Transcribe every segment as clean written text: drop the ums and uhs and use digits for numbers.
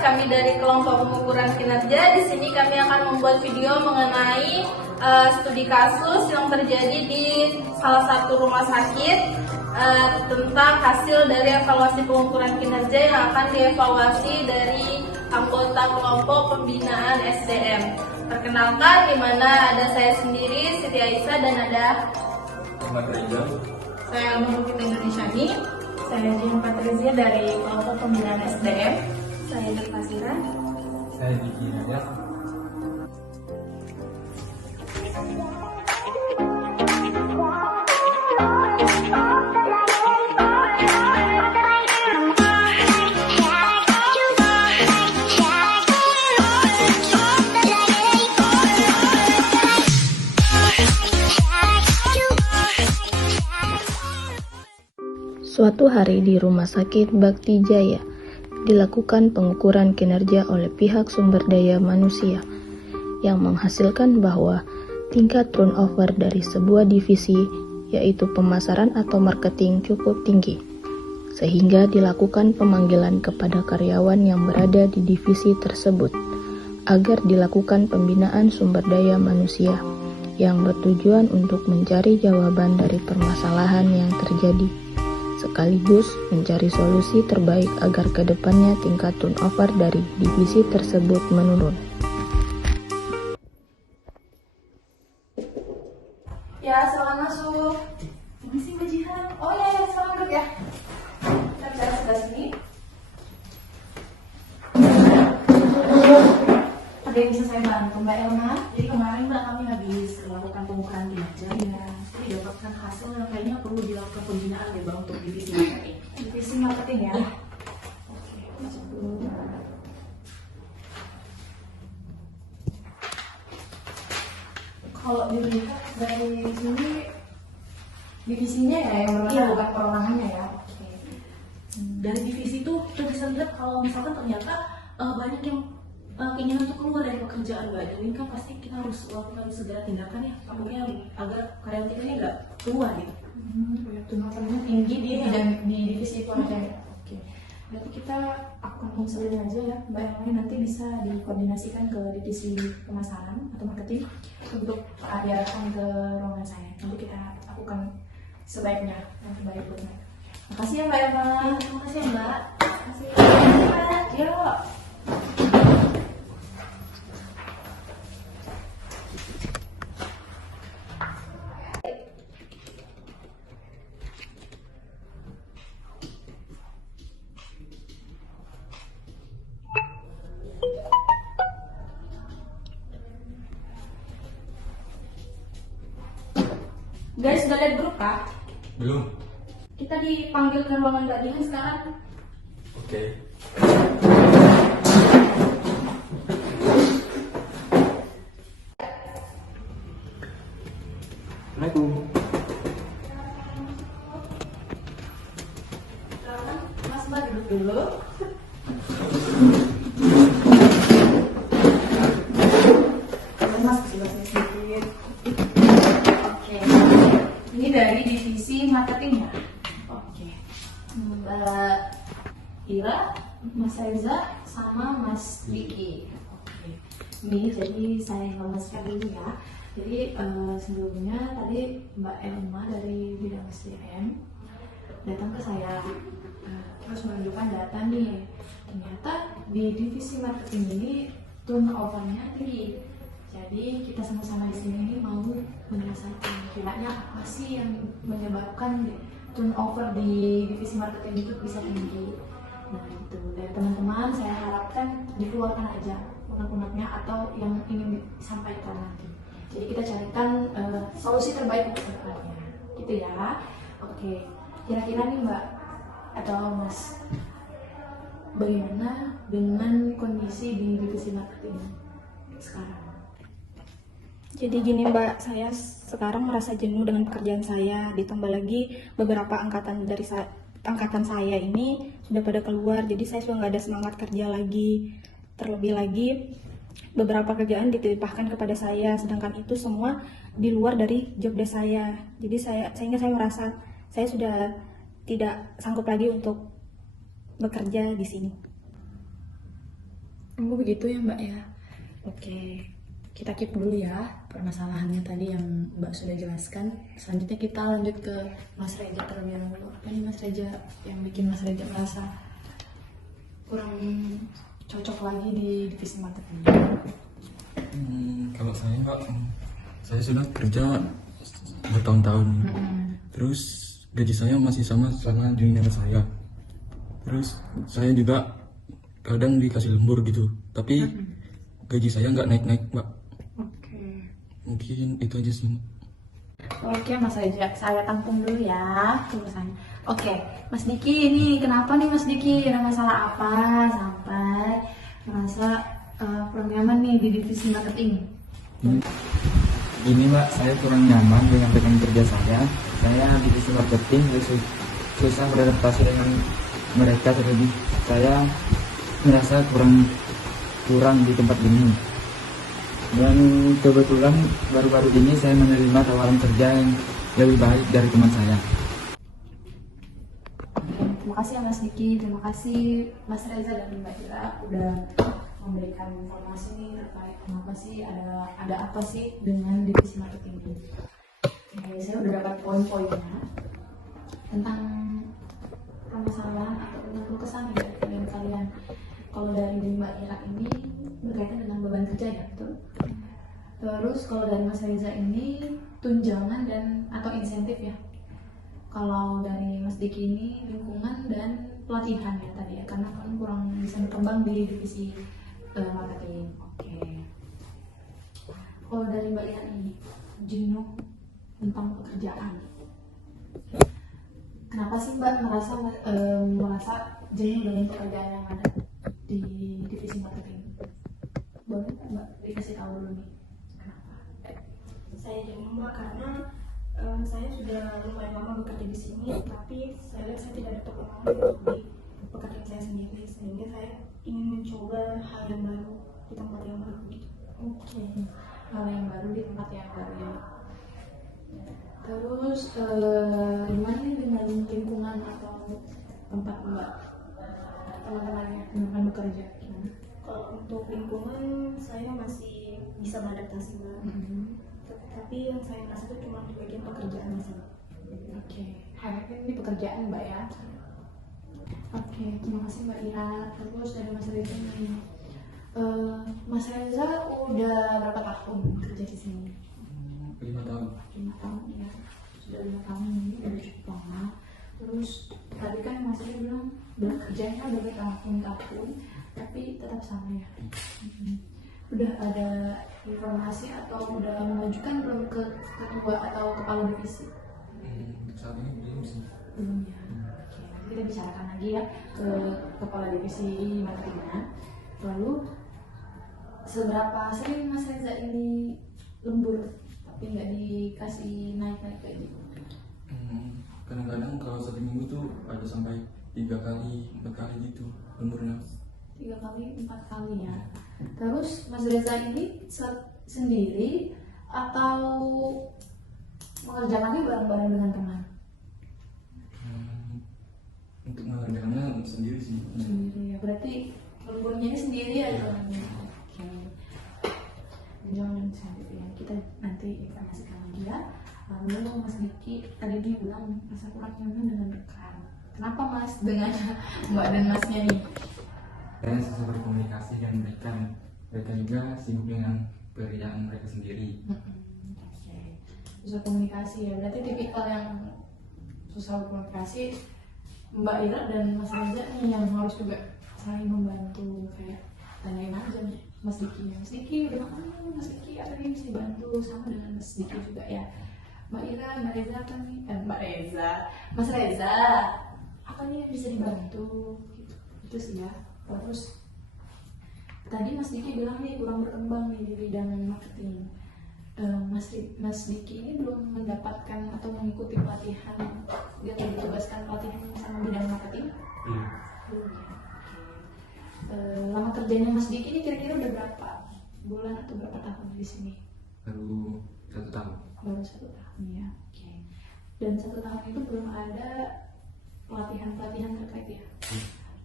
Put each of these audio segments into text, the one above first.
kami dari kelompok pengukuran kinerja. Di sini kami akan membuat video mengenai studi kasus yang terjadi di salah satu rumah sakit tentang hasil dari evaluasi pengukuran kinerja yang akan dievaluasi dari anggota kelompok pembinaan SDM. Perkenalkan, di mana ada saya sendiri, Siti Aisyah, dan ada Ahmad Rizal. saya Nurul Indonesiani. Saya Jim Patrizia dari kelompok pembinaan SDM. Saya Derpasira. Saya Diki Nadia. Suatu hari di Rumah Sakit Bakti Jaya, dilakukan pengukuran kinerja oleh pihak sumber daya manusia yang menghasilkan bahwa tingkat turnover dari sebuah divisi, yaitu pemasaran atau marketing, cukup tinggi, sehingga dilakukan pemanggilan kepada karyawan yang berada di divisi tersebut agar dilakukan pembinaan sumber daya manusia yang bertujuan untuk mencari jawaban dari permasalahan yang terjadi, sekaligus mencari solusi terbaik agar kedepannya tingkat turnover dari divisi tersebut menurun. Ya, silakan masuk. Permisi Mbak Jihan. Oh ya, silakan duduk ya. Kita bicara sebelah sini. Ada yang bisa saya bantu, Mbak Elma? Jadi kemarin Mbak kami habis melakukan pengukuran kinerja ya. Jadi dapatkan hasil yang kayaknya perlu dilakukan pembinaan ya Bang untuk divisi marketing. Divisi marketing ya? Oke, masuk dulu. Kalau dilihat dari sini divisinya ya yang bermasalah, bukan perorangannya ya. Oke. Dari divisi itu kita bisa lihat kalau misalkan ternyata banyak yang keinginan untuk keluar dari pekerjaan Mbak. Dan ini kan pasti kita harus lakukan segera tindakan ya, takutnya agar karyawan kita ini nggak keluar gitu. Tuntutannya tinggi di divisi itu aja ya. Oke. Berarti kita akan konseling aja ya Mbak yang nanti bisa dikoordinasikan ke divisi pemasaran atau marketing untuk diarahkan ke ruangan saya. Nanti kita lakukan sebaiknya yang terbaik buat Mbak. Makasih ya Mbak Elma. Terima kasih ya Mbak. Terima kasih. Yuk. Guys, sudah lihat grup kah? Belum. Kita dipanggil ke ruangan Mbak Jihan sekarang. Oke. Assalamualaikum. Sekarang Mas Mbak duduk dulu. Mas kasih sedikit. Oke. Ini dari divisi marketing ya. Oke. Mbak Ira, Mas Reza, sama Mas Diki. Oke. Ini jadi saya informasikan dulu ya. Jadi sebelumnya tadi Mbak Elma dari bidang SDM datang ke saya, terus menunjukkan data nih. Ternyata di divisi marketing ini turnover-nya tinggi. Jadi kita sama-sama di sini mau menyelesaikan kiranya apa sih yang menyebabkan turnover di divisi marketing itu bisa tinggi. Nah itu dari teman-teman saya harapkan dikeluarkan aja unek-uneknya atau yang ingin disampaikan nanti. Jadi kita carikan solusi terbaik untuk kedepannya, gitu ya. Oke, kira-kira nih Mbak atau Mas, bagaimana dengan kondisi di divisi marketing sekarang? Jadi gini Mbak, saya sekarang merasa jenuh dengan pekerjaan saya, ditambah lagi beberapa angkatan saya ini sudah pada keluar, jadi saya sudah nggak ada semangat kerja lagi. Terlebih lagi beberapa kerjaan dititipkan kepada saya, sedangkan itu semua di luar dari job desk saya. Jadi sehingga saya merasa saya sudah tidak sanggup lagi untuk bekerja di sini. Oh begitu ya Mbak ya. Oke, kita keep dulu ya permasalahannya tadi yang Mbak sudah jelaskan. Selanjutnya kita lanjut ke Mas Reza terlebih dahulu. Apa nih Mas Reza yang bikin Mas Reza merasa kurang cocok lagi di divisi marketing? Kalau saya Pak, saya sudah kerja bertahun-tahun. Terus gaji saya masih sama junior saya. Terus saya juga kadang dikasih lembur gitu. Tapi gaji saya nggak naik-naik Pak. Oke. Mungkin itu aja sih. Oke Mas Reza, saya tampung dulu ya tulisannya. Oke, Mas Diki ini kenapa nih Mas Diki? Ada masalah apa sampai merasa kurang nyaman nih di divisi marketing? Ini Mbak, saya kurang nyaman dengan rekan kerja saya. Saya di divisi marketing susah beradaptasi dengan mereka, terlebih saya merasa kurang di tempat ini. Dan kebetulan baru-baru ini saya menerima tawaran kerja yang lebih baik dari teman saya. Terima kasih ya Mas Diki, terima kasih Mas Reza dan Mbak Ira udah memberikan informasi nih terkait kenapa sih ada apa sih dengan divisi marketing ini. Oke, saya udah dapat poin-poinnya tentang permasalahan atau tentang keluh kesah nih dari kalian. Kalau dari Mbak Ira ini berkaitan dengan beban kerja ya, betul. Terus kalau dari Mas Reza ini tunjangan dan atau insentif ya. Kalau dari Mas Diki ini lingkungan dan pelatihan ya tadi ya, karena kan kurang bisa berkembang di divisi marketing. Oke. Kalau dari Mbak Ira ini jenuh tentang pekerjaan. Kenapa sih Mbak merasa jenuh dengan pekerjaan yang ada di divisi marketing? Boleh Mbak dikasih tahu dulu nih kenapa? Saya jenuh Mbak karena saya sudah lumayan lama bekerja di sini, tapi saya lihat saya tidak ada pengalaman di pekerjaan saya sendiri, sehingga saya ingin mencoba hal yang baru di tempat yang baru gitu. Oke, hal yang baru di tempat yang baru ya. Terus gimana nih dengan lingkungan atau tempat Mbak teman-temannya teman bekerja gimana? Kalau untuk lingkungan saya masih bisa beradaptasi Mbak. Tapi yang saya rasa itu cuma di bagian pekerjaan sih. Oke, harapnya ini pekerjaan Mbak ya. Oke, terima kasih Mbak Ira. Terus dari Mas Reza nih, Mas Reza udah berapa tahun kerja di sini? 5 tahun. 5 tahun ya, sudah 5 tahun ini udah cukup lama. Terus tadi kan Mas Reza bilang kerjanya udah bertahun-tahun, tapi tetap sama ya. Udah ada informasi atau udah mengajukan belum ke ketua atau kepala divisi? Untuk saat ini belum sih. Belum ya. Oke, nanti kita bicarakan lagi ya ke kepala divisi marketingnya. Lalu seberapa sering Mas Reza ini lembur tapi nggak dikasih naik-naik gaji? Kadang-kadang kalau 1 minggu tuh ada sampai 3 kali, 4 kali gitu lemburnya. 3 kali, 4 kali ya. Terus Mas Reza ini sendiri atau mengerjakannya bareng-bareng dengan teman? Untuk mengerjakannya sendiri sih. Sendiri ya, berarti lemburnya ini sendiri ya temannya. Oke. Jangan sendiri ya, kita nanti informasikan lagi ya. Lalu Mas Diki tadi dia bilang masa kurang nyaman dengan rekan. Kenapa Mas dengan Mbak dan Masnya nih? Saya susah berkomunikasi dengan mereka. Mereka juga sibuk dengan pekerjaan mereka sendiri. Oke. Susah komunikasi ya, berarti tipikal yang susah berkomunikasi. Mbak Ira dan Mas Reza nih yang harus juga saling membantu, kayak tanyain aja nih Mas Diki bilang Mas Diki apa nih mesti bantu, sama dengan Mas Diki juga ya. Mbak Ira, Mbak Reza apa nih? Mas Reza apa nih yang bisa dibantu? Gitu. Itu sih ya. Terus tadi Mas Diki bilang nih kurang berkembang nih di bidang marketing. Mas Diki ini belum mendapatkan atau mengikuti pelatihan, dia ditugaskan pelatihan sama bidang marketing? Belum ya. Lama kerjanya Mas Diki ini kira-kira udah berapa bulan atau berapa tahun di sini? Baru 1 tahun. Baru 1 tahun ya. Oke. Dan 1 tahun itu belum ada pelatihan terkait ya.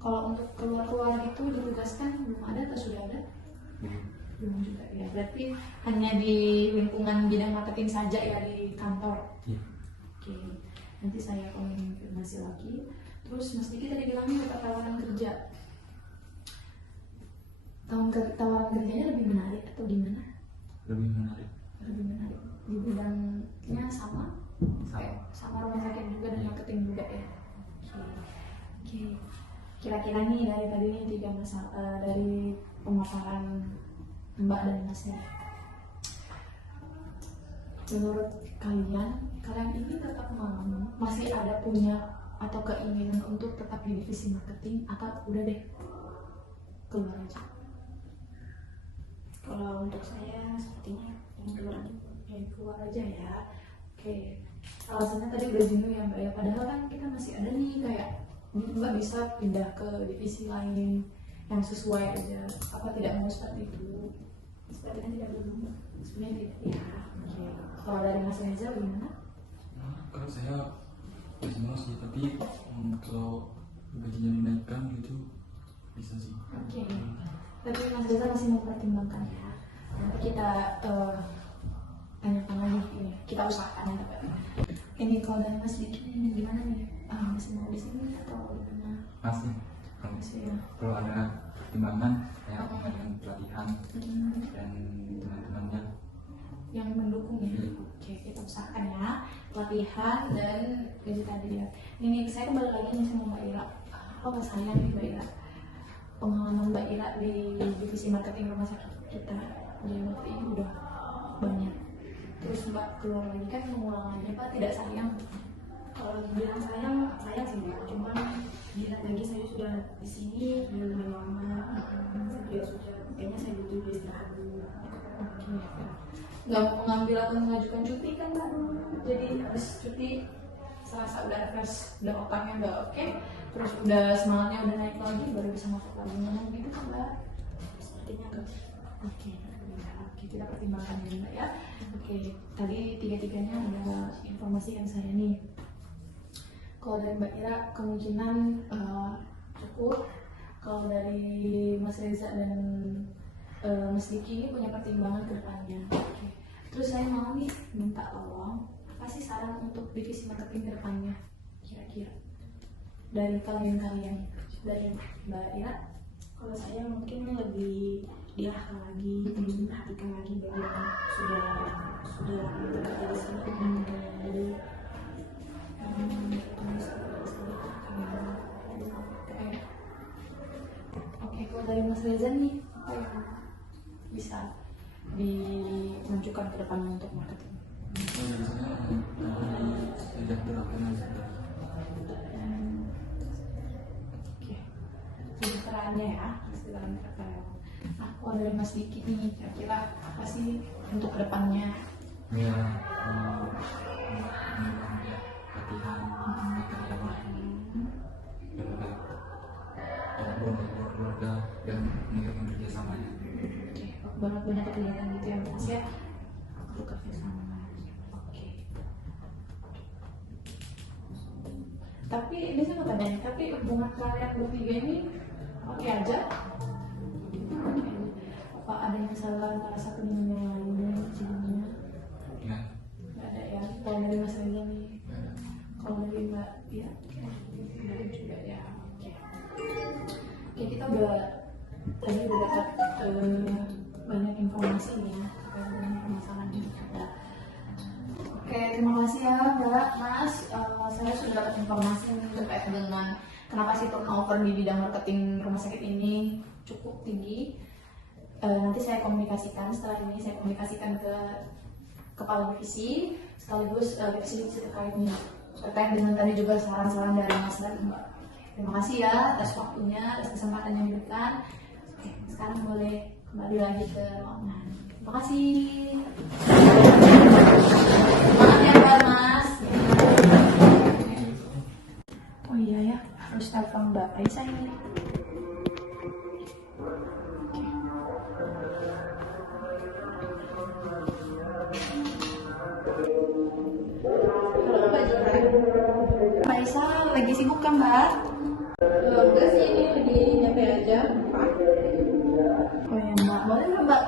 Kalau untuk keluar-keluar itu ditugaskan belum ada atau sudah ada? Belum juga ya. Berarti hanya di lingkungan bidang marketing saja ya di kantor. Iya. Oke. Nanti saya konfirmasi lagi. Terus Mas Diki tadi bilangnya dapat tawaran kerja. Tawaran kerjanya lebih menarik atau gimana? Lebih menarik. Lebih menarik. Di bidangnya sama? Sama rumah sakit juga dan marketing juga ya. Oke. Kira-kira nih dari tadi nih 3 masalah dari pemaparan Mbak dan Mas nih. Menurut kalian ini tetap masih ada punya atau keinginan untuk tetap di divisi marketing atau udah deh keluar aja? Kalau untuk saya sepertinya yang keluar aja Ya. Oke. Alasannya tadi udah jenuh ya Mbak ya. Padahal kan kita masih ada nih kayak Mbak bisa pindah ke divisi lain yang sesuai aja. Apa tidak mau seperti itu? Sepertinya tidak dulu. Sebenarnya tidak ya. Oke. Kalau dari Mas Reza gimana? Kalau saya masih mau sih, tapi kalau gajinya dinaikkan gitu bisa sih. Oke. Tapi Mas Reza masih mempertimbangkan ya. Nanti kita tanyakan lagi ini. Kita usahakan ya Pak. Ini kalau dari Mas Diki ini gimana nih? Masih mau di sini atau gimana? Masih. Masih ya. Kalau ada pertimbangan kayak dengan pelatihan dan teman-temannya. Yang mendukung ya. Oke, kita usahakan ya. Pelatihan dan gaji tadi ya. Ini saya kembali lagi nih sama Mbak Ira. Apa saya nih Mbak Ira? Pengalaman Mbak Ira di divisi marketing rumah sakit kita di waktu ini udah banyak. Terus Mbak keluar lagi kan mengulang aja Pak, tidak sayang? Kalau bilang sayang sih Mbak. Cuman dilihat lagi saya sudah di sini udah lumayan lama. Saya sudah kayaknya saya butuh istirahat dulu. Oke. Nggak mau ngambil atau mengajukan cuti kan Mbak? Jadi habis cuti serasa udah fresh, udah otaknya udah oke, terus udah semangatnya udah naik lagi, baru bisa masuk lagi ngomong gitu kan Mbak? Sepertinya enggak. Oke, kita pertimbangkan dulu Mbak ya. Oke, tadi tiga-tiganya ada informasi yang saya nih. Kalau dari Mbak Ira kemungkinan cukup. Kalau dari Mas Reza dan Mas Diki ini punya pertimbangan ke depannya. Oke. Terus saya mau nih minta tolong, apa sih saran untuk divisi marketing ke depannya? Kira-kira dari kalian-kalian, dari Mbak Ira? Kalau saya mungkin lebih diarahkan lagi, terus memperhatikan lagi bagaimana sudah bekerja di sini. Jadi Oke, kalau dari Mas Reza nih, apa yang bisa dimajukan ke depannya untuk marketing? Kalau dari saya tidak berapa sudah. Oke, kesejahteraannya ya, kesejahteraan karyawan. Nah, kalau dari Mas Diki nih, kira-kira apa sih untuk kedepannya? Ya, latihan karyawan keluarga dan meningkatkan kerjasamanya. Banyak kegiatan gitu ya Mas ya, untuk kerjasama. Oke. Tapi ini saya mau tanya, tapi hubungan kalian bertiga ini oke aja? Apa ada yang salah antara satu dengan yang lainnya sebelumnya? Ya, Nggak ada ya. Kalau dari Mas Reza nih, kalau dari Mbak ya, ada juga ya. Oke. Oke, kita tadi udah dapat banyak informasi ya terkait dengan permasalahan ini kita. Oke, terima kasih ya Mbak, Mas. Saya sudah dapat informasi terkait dengan kenapa sih turnover di bidang marketing rumah sakit ini cukup tinggi. Nanti saya komunikasikan, setelah ini saya komunikasikan ke kepala divisi sekaligus divisi terkait dengan tadi juga saran-saran dari Mas dan Mbak. Terima kasih ya atas waktunya, atas kesempatan yang diberikan. Oke, sekarang boleh kembali lagi ke ruangan. Terima kasih. Maaf ya Mbak, Mas. Oh iya ya, harus telepon Mbak Raisa ini. Halo Mbak Jira. Mbak Raisa lagi sibuk kan Mbak? Enggak sih, ini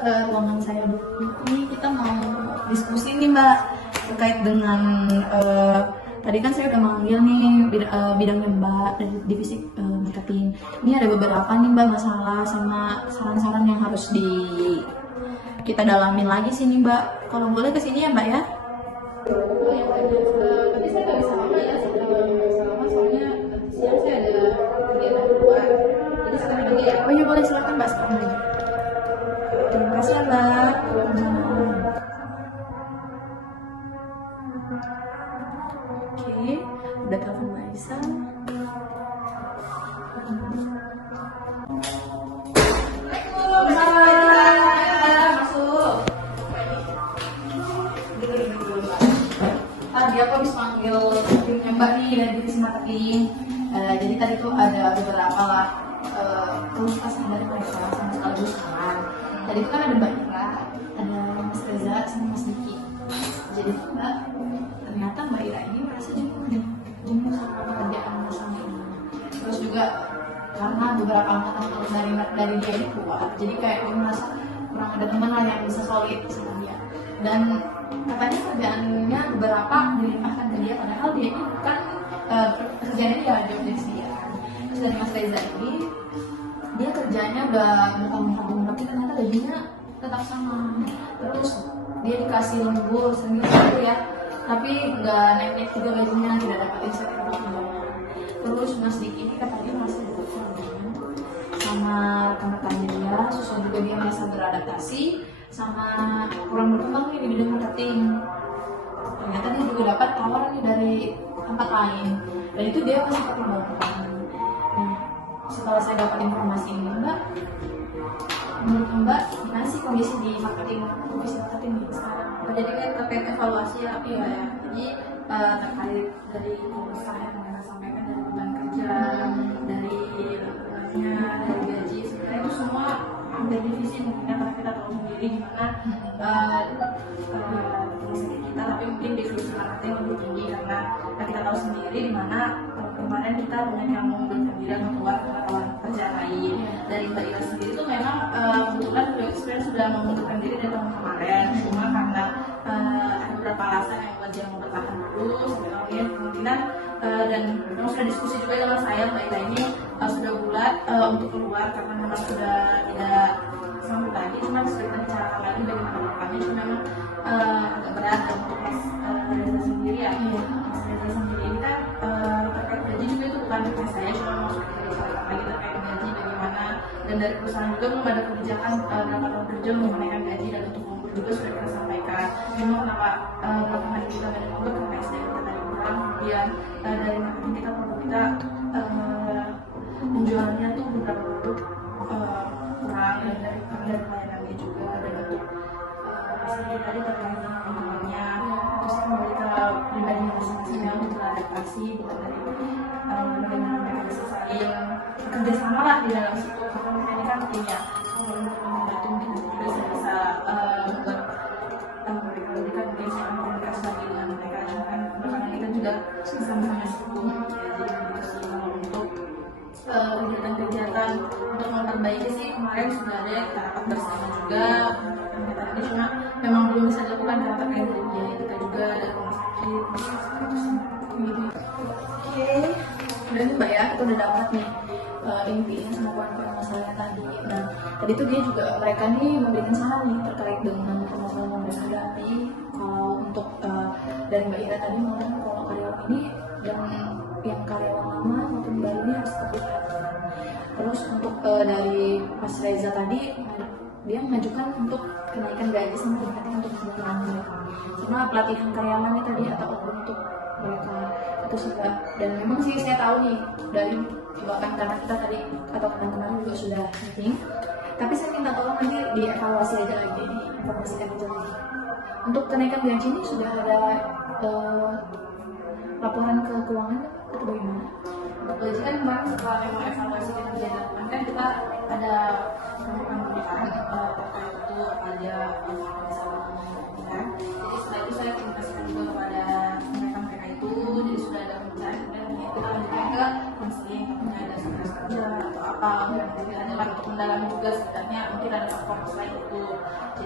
ke ruangan saya dulu. Ini kita mau diskusi nih Mbak terkait dengan tadi kan saya udah manggil nih bidangnya Mbak dari divisi marketing. Ini ada beberapa nih Mbak masalah sama saran-saran yang harus kita dalamin lagi sih nih Mbak. Kalau boleh kesini ya Mbak ya. Oh ya, tadi saya nggak bisa lama ya, soalnya nanti siang saya ada kegiatan di luar. Jadi sekarang lagi ya. Oh iya boleh silakan Mbak sekarang aja. Terima kasih ya Mbak. Oke, udah telepon Mbak Isa. Tadi aku habis panggil timnya Mbak nih dari divisi marketing. Jadi tadi tuh ada beberapa lah keluhan dari mereka sama sekaligus saran. Tadi itu kan ada Mbak Ira, ada Mas Reza sama Mas Diki. Jadi tuh Mbak, ternyata Mbak Ira ini merasa jenuh sama pekerjaan sama ini. Terus juga karena beberapa angkatan dari dia ini keluar, jadi kayak dia merasa kurang ada teman lah yang bisa solid sama dia. Dan katanya kerjaannya beberapa dilimpahkan ke dia, padahal dia ini bukan kerjanya dia job desk dia. Terus dari Mas Reza ini dia kerjanya udah bertahun-tahun tapi ternyata gajinya tetap sama. Terus dia dikasih lembur seminggu ya, tapi nggak naik juga gajinya, tidak dapat insentif apa-apa. Terus Mas Diki ini katanya masih butuh sama rekan-rekannya dia, susah juga dia merasa beradaptasi sama kurang berkembang nih di bidang marketing. Ternyata dia juga dapat tawaran nih dari tempat lain, dan itu dia masih pertimbangkan. Nah, setelah saya dapat informasi ini Mbak, menurut Mbak gimana sih kondisi di marketing, divisi marketing ini sekarang? Jadi kan terkait evaluasi ya, tapi ya, jadi terkait dari usaha yang mereka sampaikan dari beban kerja, dari lingkungannya, dari gaji, sebenarnya itu semua hampir divisi mungkin karena kita tahu sendiri gimana rumah sakit kita, tapi mungkin divisi marketing lebih tinggi karena kita tahu sendiri di mana kemarin kita banyak yang mengundurkan diri atau keluar karena tawaran kerja lain. Dari Mbak Ira sendiri itu memang kebetulan beliau sebenarnya sudah mengundurkan diri dari tahun kemarin, cuma karena ada beberapa alasan yang membuat dia mau bertahan dulu sampai tahun kemungkinan dan memang sudah diskusi juga dengan saya Mbak Ira ini sudah bulat untuk keluar karena memang sudah tidak sanggup lagi, cuma sudah kita bicarakan lagi bagaimana depannya, cuma memang agak berat dan untuk Mas Reza sendiri ya. Mas Reza sendiri ini kan terkait gaji juga itu bukan tugas saya, cuma mau kita bicarakan lagi terkait gaji bagaimana, dan dari perusahaan juga belum ada kebijakan berapa tahun kerja untuk menaikkan gaji, dan untuk memberi juga sudah kita sampaikan. Memang kenapa belakangan kita banyak memberi karena SDM kita tadi kurang, kemudian dari marketing kita produk kita penjualannya tuh beberapa produk kurang, dan dari pelayanannya juga, dan untuk misalnya tadi terkait dengan lingkungannya, terus kembali ke pribadi masing-masing untuk beradaptasi, bukan dari bagaimana mereka bisa saling bekerja sama lah di dalam situ, karena mereka ini kan punya membantu mungkin juga bisa membuat mereka lebih kan mungkin seorang komunikasi lagi dengan mereka, cuma kan belakangan kita juga sama-sama sibuk ya, jadi begitu sih. Kalau untuk kegiatan-kegiatan untuk memperbaiki sih kemarin sudah ada yang kita rapat bersama juga, kegiatan ini cuma memang belum bisa dilakukan karena terkait dari biaya kita juga dari rumah sakit itu sih gitu. Oke, udah nih Mbak ya, kita udah dapat nih intinya sama poin-poin masalah tadi. Nah, tadi tuh dia juga mereka nih memberikan saran nih terkait dengan permasalahan yang mereka hadapi. Kalau untuk dari Mbak Ira tadi mengatakan kalau karyawan ini dan yang karyawan lama maupun baru ini harus terlihat. Terus untuk dari Mas Reza tadi dia mengajukan untuk kenaikan gaji sama peningkatan untuk kebutuhan mereka. Karena pelatihan karyawannya tadi atau untuk mereka itu sih Mbak. Dan memang sih saya tahu nih dari bahkan karena kita tadi atau teman-teman juga sudah meeting, tapi saya minta tolong nanti dievaluasi aja lagi, diinformasikan aja lagi. Untuk kenaikan gaji ini sudah ada laporan ke keuangan atau bagaimana? Untuk gaji kan kemarin setelah memang evaluasi kinerja dan kan kita ada pemeriksaan terkait itu aja masalah ya. Jadi setelah itu saya komunikasikan juga kepada mereka itu, jadi sudah ada pembicaraan, kemudian kita lanjutkan ke konseling, apakah ada stres kerja atau apa, mungkin ada untuk mendalami juga sebenarnya mungkin ada faktor selain itu.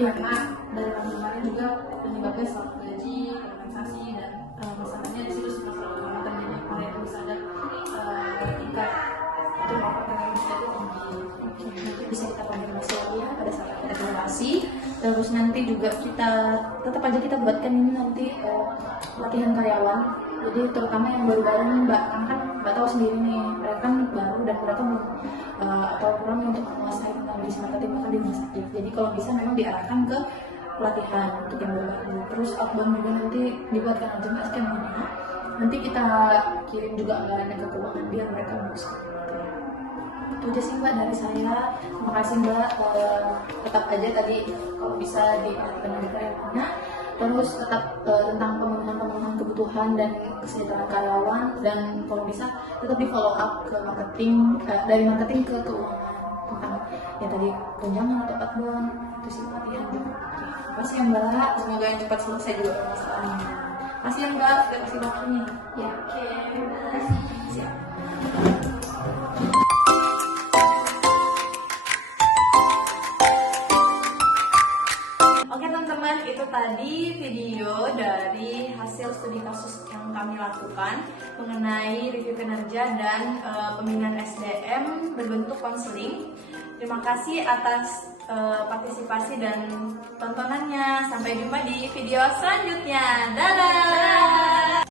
karena dari kemarin juga penyebabnya soal gaji, kompensasi, dan masalahnya di situ masalah utama terjadi karena itu bisa ada tingkat turnover pekerja itu tinggi. Nanti bisa kita konfirmasi lagi ya pada saat kita evaluasi. Terus nanti juga kita tetap aja kita buatkan ini nanti latihan karyawan. Jadi terutama yang baru-baru nih Mbak, kan Mbak tahu sendiri nih, mereka kan baru dan mereka belum atau kurang untuk menguasai tentang bisnis marketing bahkan di rumah sakit. Jadi kalau bisa memang diarahkan ke pelatihan untuk yang baru. Terus outbound juga nanti dibuatkan aja skemanya. Nanti kita kirim juga anggarannya ke keuangan biar mereka bisa. Itu aja sih Mbak dari saya. Terima kasih Mbak. Tetap aja tadi kalau bisa diperhatikan dari karyawannya. Terus tetap tentang pemenuhan kebutuhan dan kesejahteraan karyawan, dan kalau bisa tetap di follow up ke marketing, dari marketing ke keuangan tentang ya tadi tunjangan atau outbound itu sih pelatihan juga. Terima kasih ya Mbak. Semoga yang cepat selesai juga masalahnya. Terima kasih ya Mbak. Terima kasih waktunya. Ya oke. Terima kasih. Siap. Oke teman-teman, itu tadi video dari hasil studi kasus yang kami lakukan mengenai review kinerja dan pembinaan SDM berbentuk konseling. Terima kasih atas partisipasi dan tontonannya. Sampai jumpa di video selanjutnya. Dah.